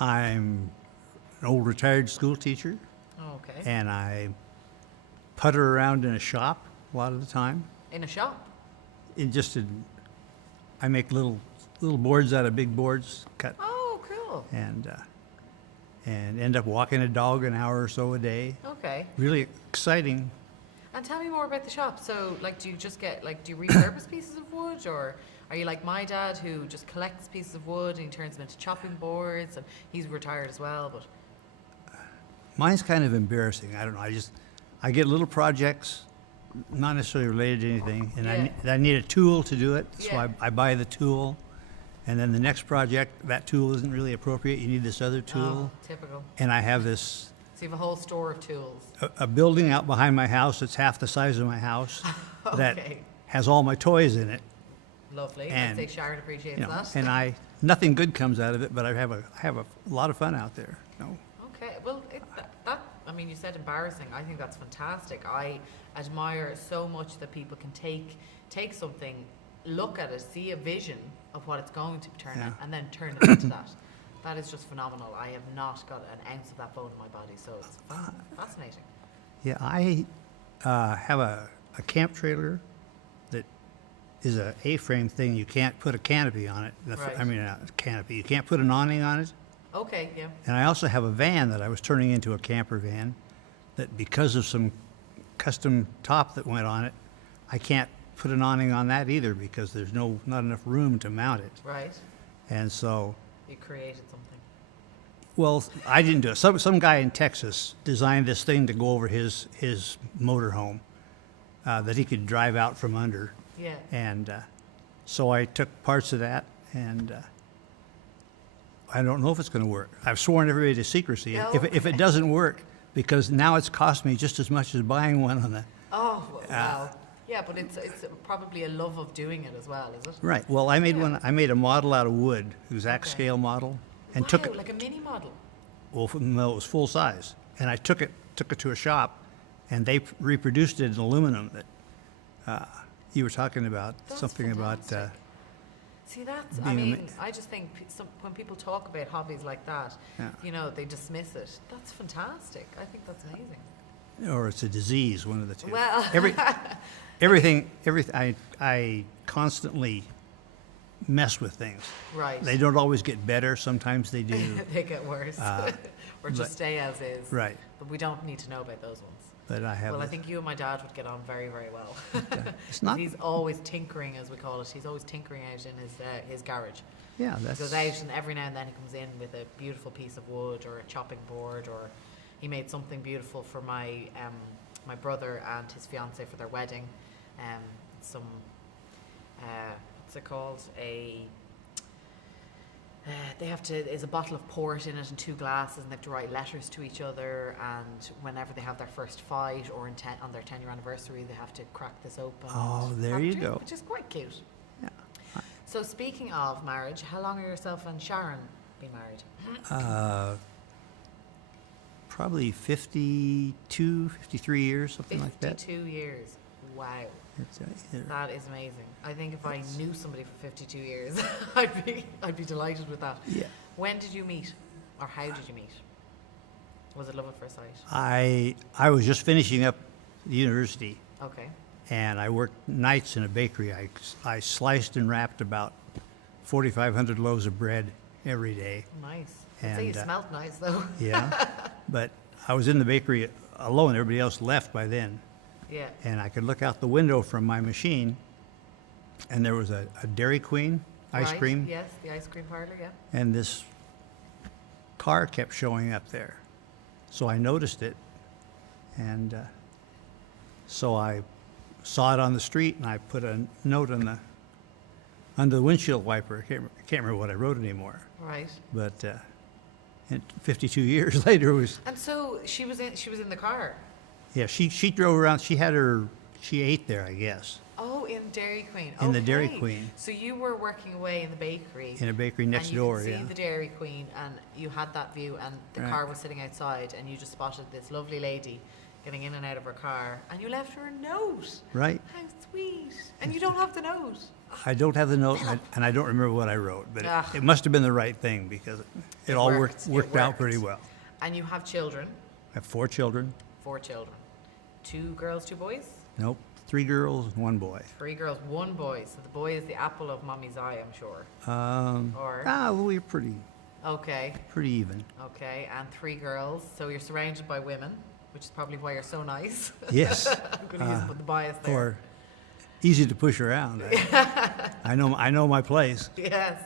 I'm an old retired school teacher, Okay. and I putter around in a shop a lot of the time. In a shop? I make little boards out of big boards, cut, Oh, cool. and end up walking a dog an hour or so a day. Okay. Really exciting. And tell me more about the shop. So, like, do you just get, like, do you repurpose pieces of wood, or are you like my dad who just collects pieces of wood and he turns them into chopping boards, and he's retired as well, but... Mine's kind of embarrassing. I don't know. I get little projects, not necessarily related to anything, and I need a tool to do it. So Yeah. I buy the tool, and then the next project, that tool isn't really appropriate. You need this other tool. Oh, typical. And I have this So you have a whole store of tools. a building out behind my house that's half the size of my house that Okay. has all my toys in it. Lovely. And, I'd say Sharon appreciates You know, that. and nothing good comes out of it, but I have a lot of fun out there. Okay, well, I mean, you said embarrassing. I think that's fantastic. I admire so much that people can take something, look at it, see a vision of what it's going to turn Yeah. out, and then turn it into that. That is just phenomenal. I have not got an ounce of that bone in my body, so it's fascinating. Yeah, I have a camp trailer that is a A-frame thing. You can't put a canopy on it. Right. I mean, a canopy. You can't put an awning on it. Okay, yeah. And I also have a van that I was turning into a camper van that, because of some custom top that went on it, I can't put an awning on that either because there's not enough room to mount it. Right. And so, You created something. well, I didn't do it. Some guy in Texas designed this thing to go over his motorhome that he could drive out from under. Yeah. And so I took parts of that, and I don't know if it's going to work. I've sworn everybody to secrecy. Oh, If okay. it doesn't work, because now it's cost me just as much as buying one on the... Oh, wow. Yeah, but it's probably a love of doing it as well, is it? Right. Well, I made Yeah. I made a model out of wood, exact Okay. scale model, and Wow, took it. like a mini model. Well, no, it was full size, and I took it to a shop, and they reproduced it in aluminum. That you were talking about, That's something about. fantastic. See, that's, I being a mean, I just think when people talk about hobbies like that, Yeah. you know, they dismiss it. That's fantastic. I think that's amazing. Or it's a disease, one of the two. Well, Everything. I constantly mess with things. right. They don't always get better. Sometimes they do. They get worse. Or just but- stay as is. Right. But we don't need to know about those ones. But I have. Well, I the- think you and my dad would get on very, very well. It's not. He's always tinkering, as we call it. He's always tinkering out in his garage. Yeah, He that's. goes out, and every now and then he comes in with a beautiful piece of wood or a chopping board, or he made something beautiful for my my brother and his fiance for their wedding. Some what's it called? There's a bottle of port in it and 2 glasses, and they have to write letters to each other. And whenever they have their first fight or on their 10-year anniversary, they have to crack this open. Oh, and there have you to, go. Which is quite cute. Yeah. So speaking of marriage, how long are yourself and Sharon been married? Probably 52, 53 years, something like that. 52 years. Wow. It's, either- That is amazing. I think if I knew somebody for 52 years, I'd be delighted with that. yeah. When did you meet, or how did you meet? Was it love at first sight? I was just finishing up university, Okay. and I worked nights in a bakery. I sliced and wrapped about 4,500 loaves of bread every day. Nice. I'd say you And, smelled nice though. Yeah. But I was in the bakery alone. Everybody else left by then. Yeah. And I could look out the window from my machine, and there was a Dairy Queen ice Right, cream, Yes, the ice cream parlor. Yeah. and this car kept showing up there. So I noticed it, and so I saw it on the street, and I put a note under the windshield wiper. I can't remember what I wrote anymore. Right. But and 52 years later, it was, And so she was in the car. yeah, she drove around. She ate there, I guess, Oh, in Dairy Queen. In the Dairy Okay. Queen. So you were working away in the bakery. in a bakery next and you door, could see yeah. the Dairy Queen, and you had that view, and the Right. car was sitting outside, and you just spotted this lovely lady getting in and out of her car, and you left her a note. Right? How sweet! And you don't have the note. I don't have the note, and I don't remember what I wrote, but Ugh. it must have been the right thing because it all worked. worked It out worked. pretty well. And you have children, I have 4 children. 4 children. 2 girls, 2 boys? Nope, 3 girls and 1 boy. 3 girls, 1 boy. So the boy is the apple of mommy's eye, I'm sure. Or- We're pretty Okay, even. okay. And 3 girls. So you're surrounded by women, which is probably why you're so nice. Yes, I'm going to use the bias there. or easy to push around. I know my place. Yes.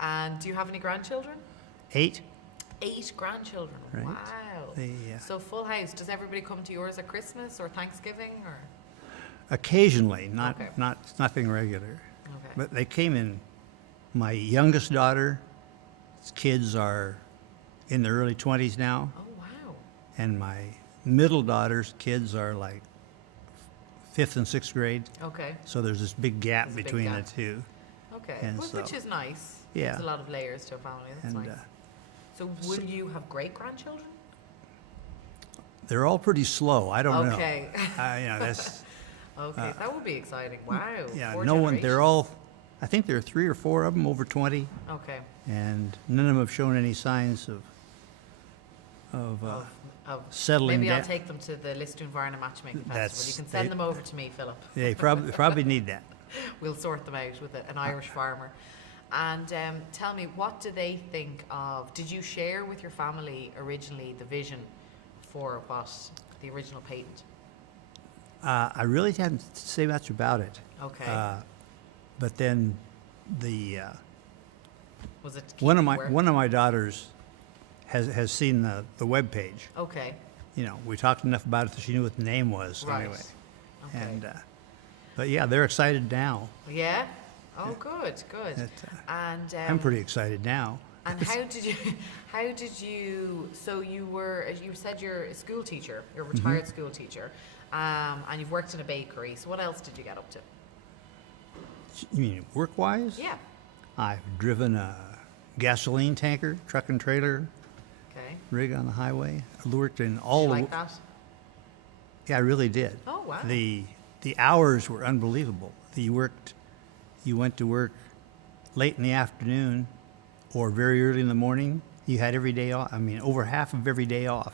And do you have any grandchildren? 8. 8 grandchildren. Right. Wow. They, So full house. Does everybody come to yours at Christmas or Thanksgiving or? occasionally, Okay. nothing regular. Okay. But they came in. My youngest daughter's kids are in their early 20s now, Oh wow. and my middle daughter's kids are like 5th and 6th grade. Okay. So there's this big gap There's a big between gap. the two. Okay. And Well, so- which is nice. Yeah. There's a lot of layers to a family. That's And nice. So will you have great grandchildren? they're all pretty slow. I don't Okay. know. That's Okay. That would be exciting. Wow. yeah. 4 No one. They're generations. all. I think there are 3 or 4 of them over 20, Okay. and none of them have shown any signs of Of settling maybe I'll down. take them to the Listowel Varna Matchmaking Festival. That's- You can send they- them over to me, Philip. They probably need that. We'll sort them out with an Irish farmer. And tell me, what do they think of? Did you share with your family originally the vision for what the original patent? I really haven't say much about it. Okay. But then the Was it one of key my work? one of my daughters has seen the web page. Okay. You know, we talked enough about it that she knew what the name was Right. anyway. Okay. And but yeah, they're excited now. Yeah. Oh, good, good. It, And I'm pretty excited now. And how did you? How did you? So you were. You said you're a school teacher. You're a Mm-hmm. retired school teacher, and you've worked in a bakery. So what else did you get up to? You mean work-wise? Yeah. I've driven a gasoline tanker, truck and trailer Okay. rig on the highway. I worked in Did all you the. like that? Yeah, I really did. Oh wow. The hours were unbelievable. You went to work late in the afternoon or very early in the morning. You had every day off. I mean, over half of every day off.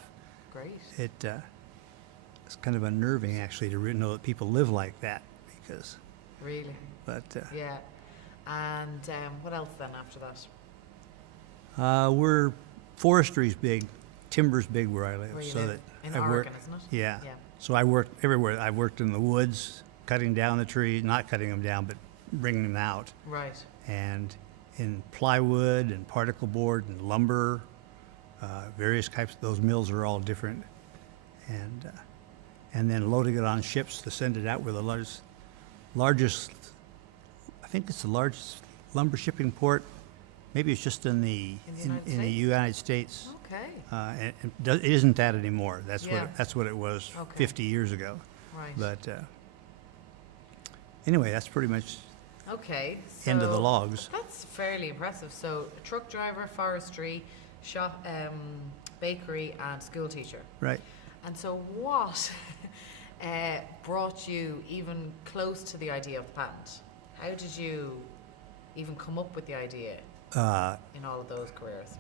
Great. It's kind of unnerving actually to know that people live like that because, Really. but Yeah. And what else then after that? we're forestry's big, timber's big where I live. Where you so live? that In I've Oregon, worked, isn't it? yeah. Yeah. So I worked everywhere. I've worked in the woods, cutting down the trees, not cutting them down, but bringing them out. Right. And in plywood and particle board and lumber, various types. Those mills are all different, and then loading it on ships to send it out with the largest. I think it's the largest lumber shipping port. Maybe it's just in the In the United States? United States. Okay. And it isn't that anymore. Yeah. That's what it was Okay. 50 years ago. Right. But anyway, that's pretty much Okay. end of the so logs. That's fairly impressive. So, truck driver, forestry, shop, bakery, and school teacher. Right. And so, what brought you even close to the idea of the patent? How did you even come up with the idea in all of those careers?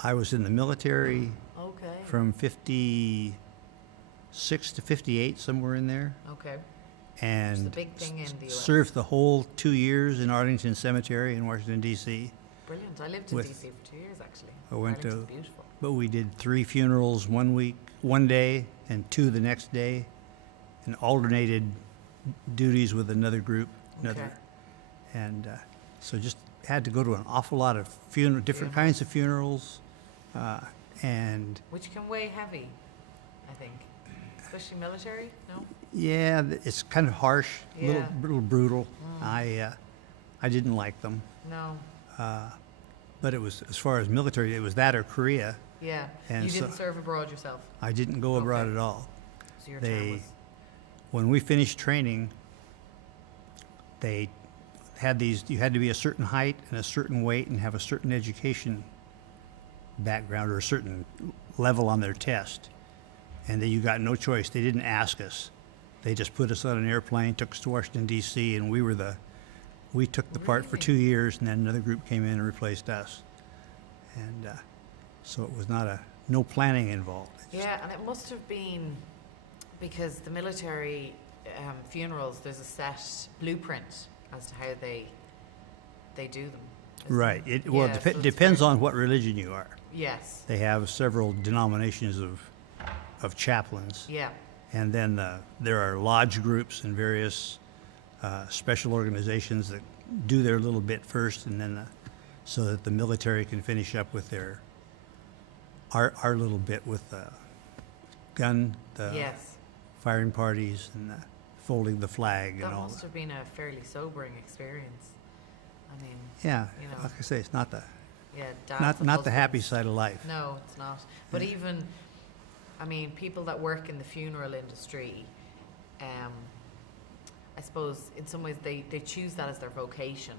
I was in the military Okay. from 56 to 58, somewhere in there, Okay. and a big thing in the US. served the whole 2 years in Arlington Cemetery in Washington, D.C. Brilliant. I lived in with- DC for 2 years actually. I went Arlington's to- beautiful. But we did 3 funerals one day, and 2 the next day, and alternated duties with another group. Okay. And so just had to go to an awful lot of different kinds of funerals, and Which can weigh heavy, I think. Especially military, no? yeah, it's kind of harsh, a Yeah. little brutal. I didn't like them, No. but it was, as far as military, it was that or Korea. Yeah. And You so- didn't serve abroad yourself. I didn't go abroad Okay. at all. So your They- term was When we finished training, they had you had to be a certain height and a certain weight and have a certain education background or a certain level on their test. And then you got no choice. They didn't ask us. They just put us on an airplane, took us to Washington, D.C., and we took the part for Really? 2 years, and then another group came in and replaced us. And so it was no planning involved. Yeah, and it must have been because the military funerals, there's a set blueprint as to how they do them. isn't Right. there? Well, Yeah, it so it's depends very- on what religion you are. Yes. They have several denominations of chaplains. Yeah. And then there are lodge groups and various special organizations that do their little bit first, and then so that the military can finish up with our little bit with the gun, the Yes. firing parties, and folding the flag That and all must that. have been a fairly sobering experience. I mean, Yeah, you know. like I say, it's not the yeah, dads and not the happy husbands. side of life. No, it's not. But even, I mean, people that work in the funeral industry, I suppose in some ways they choose that as their vocation.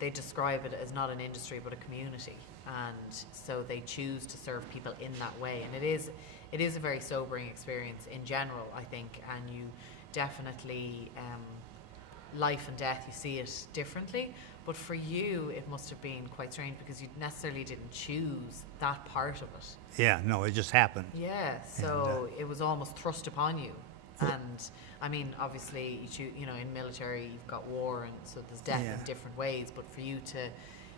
They describe it as not an industry but a community, and so they choose to serve people in that way. And it is a very sobering experience in general, I think. And you definitely, life and death, you see it differently. But for you, it must have been quite strange because you necessarily didn't choose that part of it. Yeah, no, it just happened. Yeah, so it was almost thrust upon you. And I mean, obviously, you know, in military, you've got war, and so there's death Yeah. in different ways. But for you to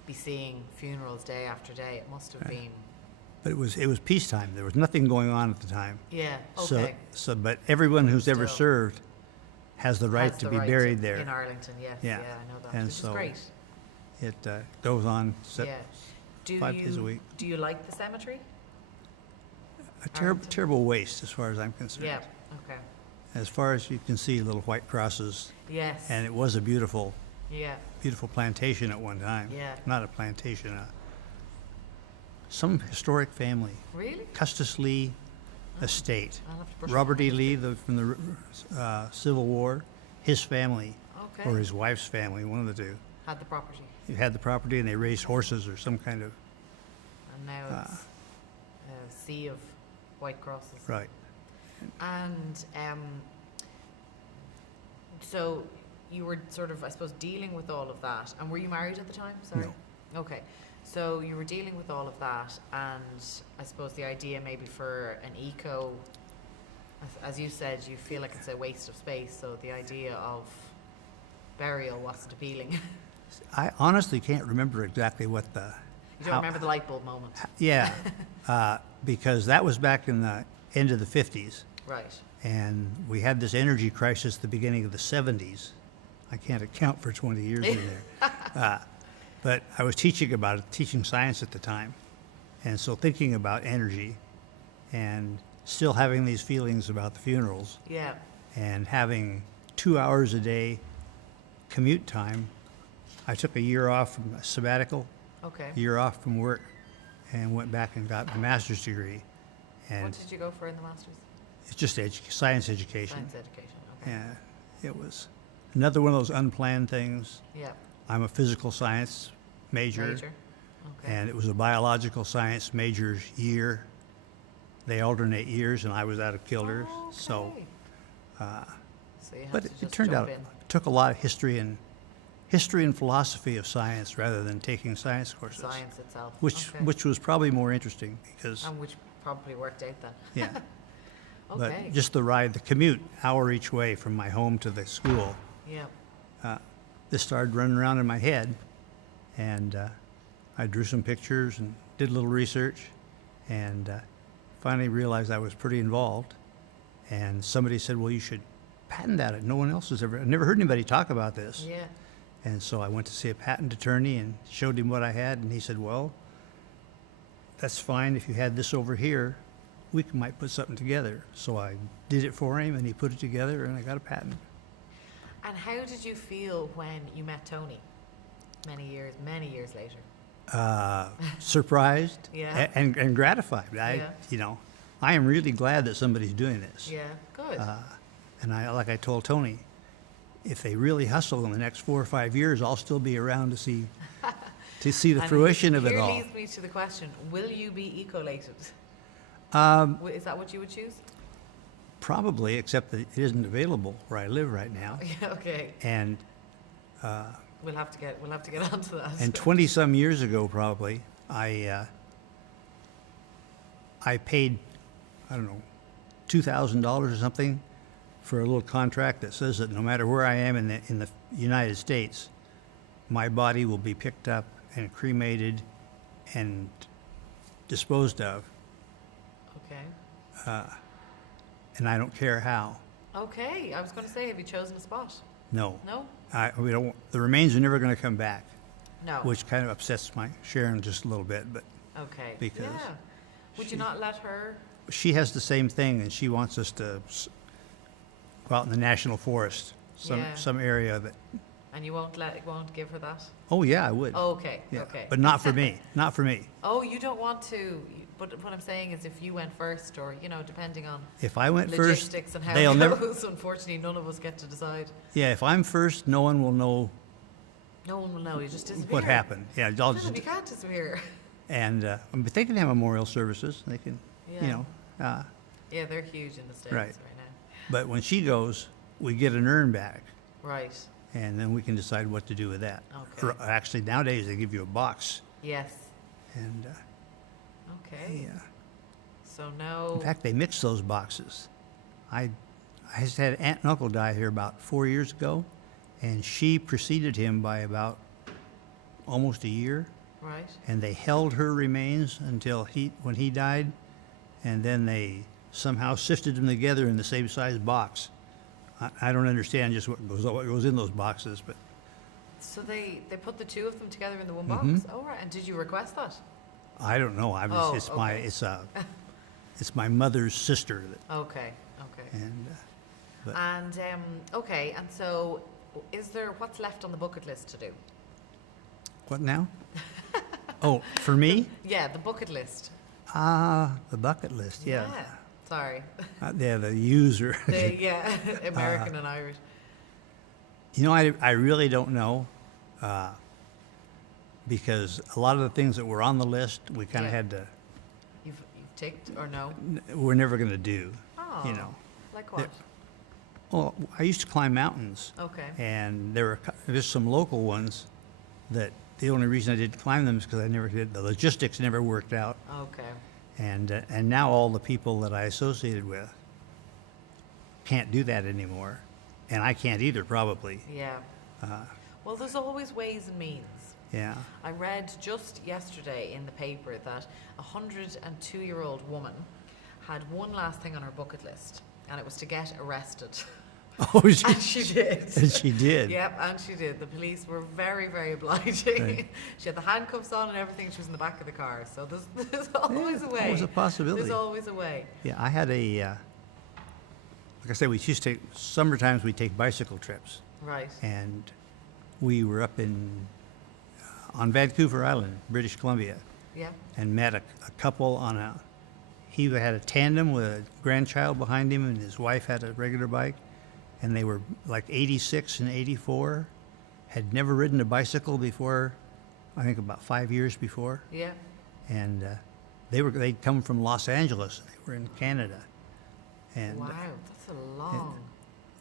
be seeing funerals day after day, it must have been. But it was peacetime. There was nothing going on at the time. Yeah. Okay. But everyone who's ever Still. served has the right Has to the be right buried in there. Arlington. Yes. Yeah. Yeah, I know that. And Which so is great. It goes on Yeah. Do 5 you days a week. do you like the cemetery? A terrible, Arlington. terrible waste, as far as I'm concerned. Yeah. Okay. As far as you can see, little white crosses, Yes. and it was a beautiful, Yeah. beautiful plantation at one time. Yeah. Not a plantation, some historic family, Really? Custis Lee Estate. I'll have to brush Robert up E. on Lee, from the Civil War, his family, it. Okay. or his wife's family, one of the two. Had the property, He had the property, and they raised horses or some kind of, and now it's a sea of white crosses. right. And so you were sort of, I suppose, dealing with all of that. And were you married at the time? Sorry. No. Okay. So you were dealing with all of that, and I suppose the idea maybe for an eco, as you said, you feel like it's a waste of space. So the idea of burial wasn't appealing. I honestly can't remember exactly what the. You don't remember the light bulb moment, Yeah, because that was back in the end of the 50s, right? and we had this energy crisis at the beginning of the 70s. I can't account for 20 years in there. But I was teaching about it, teaching science at the time, and so thinking about energy and still having these feelings about the funerals Yeah. and having 2 hours a day commute time. I took a year off from a sabbatical, Okay. a year off from work, and went back and got my master's degree. And What did you go for in the masters? it's just science education. Science education. Okay. And it was another one of those unplanned things. Yeah. I'm a physical science major, Major. Okay. and it was a biological science major's year. They alternate years, and I was out of kilter. So, Okay. So you had but to it just turned jump out in. it took a lot of history and philosophy of science rather than taking science courses, Science itself. which Okay. which was probably more interesting because And which probably worked out then. yeah. Okay. But just the ride, the commute, hour each way from my home to the school, Yeah. this started running around in my head, and I drew some pictures and did a little research, and finally realized I was pretty involved. And somebody said, "Well, you should patent that. No one else has ever. I've never heard anybody talk about this." Yeah. And so I went to see a patent attorney and showed him what I had, and he said, "Well, that's fine if you had this over here. We might put something together." So I did it for him, and he put it together, and I got a patent. And how did you feel when you met Tony many years later? Surprised Yeah. and gratified. Yeah. I am really glad that somebody's doing this. Yeah. Good. And like I told Tony, if they really hustle in the next 4 or 5 years, I'll still be around to see the And fruition of it here all. leads me to the question: will you be ecolated? Is that what you would choose? Probably, except that it isn't available where I live right now. Yeah, okay. And We'll have to get onto that. and 20 some years ago, probably, I paid, I don't know, $2,000 or something for a little contract that says that no matter where I am in the United States, my body will be picked up and cremated and disposed of, Okay. and I don't care how. Okay. I was going to say, have you chosen a spot? No, No. we don't. The remains are never going to come back, No. which kind of upsets my Sharon just a little bit. But Okay. because Yeah. Would you not let her? she has the same thing, and she wants us to go out in the national forest, Yeah. some area that. And you won't give her that? Oh yeah, I would. Okay. Yeah, Okay. but not for me. Not for me. Oh, you don't want to. But what I'm saying is, if you went first, or depending on If I went first, logistics and how they'll it never. goes, unfortunately, none of us get to decide. Yeah, if I'm first, no one will know No one will know. You just disappear. what happened. Yeah, I'll just. Philip, you can't disappear. And but they can have memorial services. They can, Yeah. Uh, Yeah, they're huge in the States Right. right now. but when she goes, we get an urn back, Right. and then we can decide what to do with that. Okay. Or actually, nowadays they give you a box, Yes. and Okay. yeah. So no. In fact, they mix those boxes. I just had an aunt and uncle die here about 4 years ago, and she preceded him by about almost a year, Right. and they held her remains until when he died, and then they somehow sifted them together in the same size box. I don't understand just what goes in those boxes, but So they put the two of them together in the one Mhm. box. Oh right. And did you request that? I don't know. Oh, It's it's my mother's sister, Okay. Okay. and but- And okay. And so, what's left on the bucket list to do? what now? Oh, for me? Yeah, the bucket list. The bucket list. Yeah. Sorry. Yeah, the user. Yeah, American and Irish. I really don't know, because a lot of the things that were on the list, we kind of Yeah. had to. You've ticked or no? We're never going to do. Oh. You know. Like what? Well, I used to climb mountains, Okay. and there's some local ones that the only reason I didn't climb them is because the logistics never worked out, Okay. and now all the people that I associated with can't do that anymore, and I can't either probably. Yeah. Well, there's always ways and means. Yeah. I read just yesterday in the paper that a 102-year-old woman had one last thing on her bucket list, and it was to get arrested. Oh, And she did. and she did. Yep, and she did. The police were very, very obliging. Right. She had the handcuffs on and everything. She was in the back of the car. So there's always a way. Always a possibility. There's always a way. Yeah, I had like I said, we used to take, summertimes we take bicycle trips, Right. and we were up on Vancouver Island, British Columbia, Yeah. and met a couple he had a tandem with a grandchild behind him, and his wife had a regular bike, and they were like 86 and 84, had never ridden a bicycle before, I think about 5 years before, Yeah. and they'd come from Los Angeles, they were in Canada, and Wow, that's a long.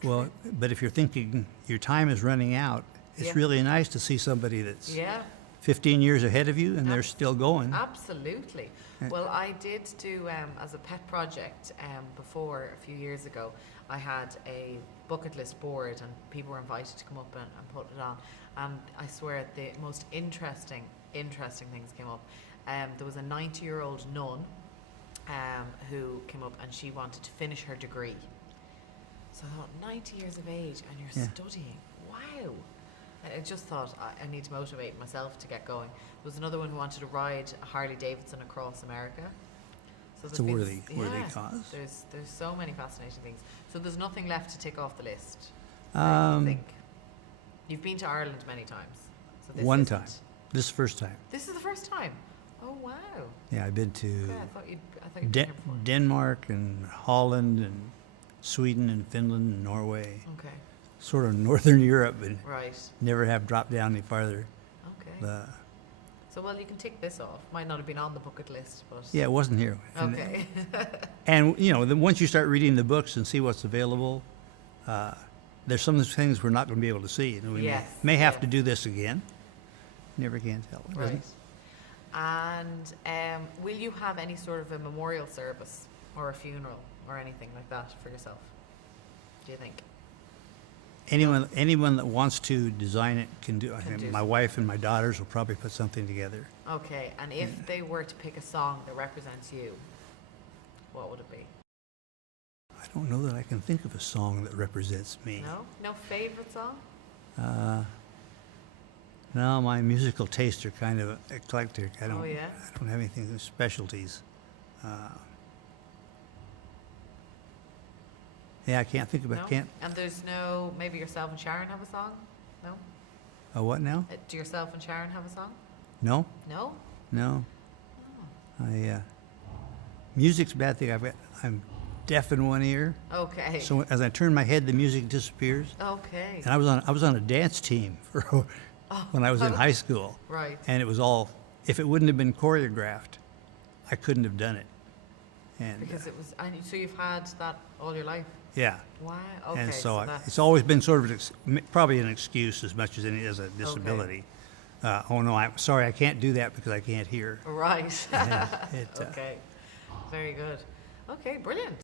well, but if you're thinking your time is running out, it's Yeah. really nice to see somebody that's Yeah. 15 years ahead of you and they're still going. Absolutely. Well, I did do, as a pet project before, a few years ago, I had a bucket list board and people were invited to come up and put it on. And I swear the most interesting things came up. There was a 90-year-old nun who came up and she wanted to finish her degree. So I thought, 90 years of age and you're Yeah. studying. Wow. I just thought I need to motivate myself to get going. There was another one who wanted to ride a Harley Davidson across America. So It's a there's worthy yeah, cause. There's so many fascinating things. So there's nothing left to tick off the list. I think you've been to Ireland many times. So this One isn't- time. This is the first time. This is the first time. Oh wow. Yeah, I've been to Okay, I thought you'd been here before. Denmark and Holland and Sweden and Finland and Norway. Okay. Sort of Northern Europe, but Right. never have dropped down any farther. Okay. So, well, you can tick this off. Might not have been on the bucket list, but Yeah, it wasn't here. okay. And, you know, then once you start reading the books and see what's available, there's some things we're not going to be able to see. And we Yes, may have yeah. to do this again. Never can tell. Right. And will you have any sort of a memorial service or a funeral or anything like that for yourself? Do you think? Anyone that wants to design it can do. I Can think do my so. wife and my daughters will probably put something together. Okay, and if they were to pick a song that represents you, what would it be? I don't know that I can think of a song that represents me. No? No favorite song? No, my musical tastes are kind of eclectic. I don't. Oh, yeah? I don't have anything specialties. Yeah, I can't think about. No? Can't. And there's no, maybe yourself and Sharon have a song? No? What now? Do yourself and Sharon have a song? No, No? no. Oh. Music's a bad thing. I'm deaf in one ear, Okay. so as I turn my head, the music disappears. Okay. And I was on a dance team for when I was in high school, Right. and it was all. If it wouldn't have been choreographed, I couldn't have done it. And Because it was, and so you've had that all your life? yeah, Wow. Okay. and so that's, it's always been sort of probably an excuse as much as any as a disability. Oh no, I'm sorry, I can't do that because I can't hear. right. And it, Okay. Very good. Okay, brilliant.